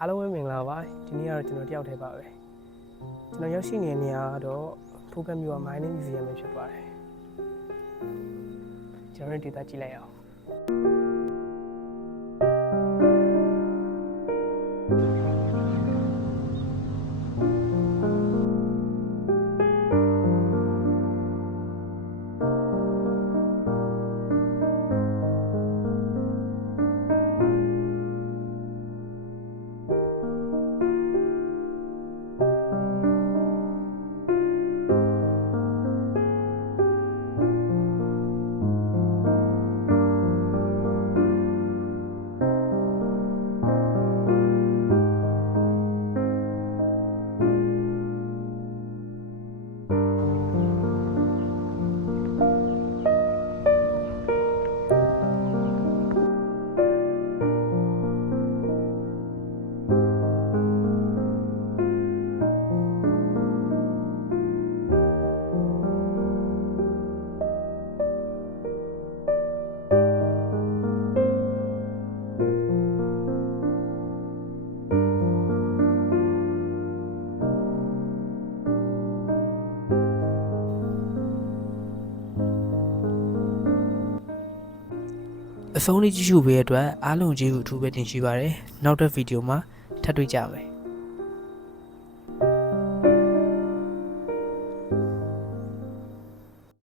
အားလုံးပဲမင်္ဂလာပါဒီနေ့ကတော့ကျွန်တော်တယောက်တည်းပါပဲကျွန်တော်ရောက်ရှိနေတဲ့နေရာကတော့ဖိုကတ်မြို့က Mining Museum ပဲဖြစ်ပါတယ်ကျွန်တော်တို့ဒေတာကြည့်လိုက်အောင်အဆုံးလေးကြည့်ရှုပေးရတဲ့အတွက်အားလုံးကျေးဇူးအထူးပဲတင်ရှိပါတယ်နောက်တဲ့ဗီဒီယိုမှာထပ်တွေ့ကြမယ်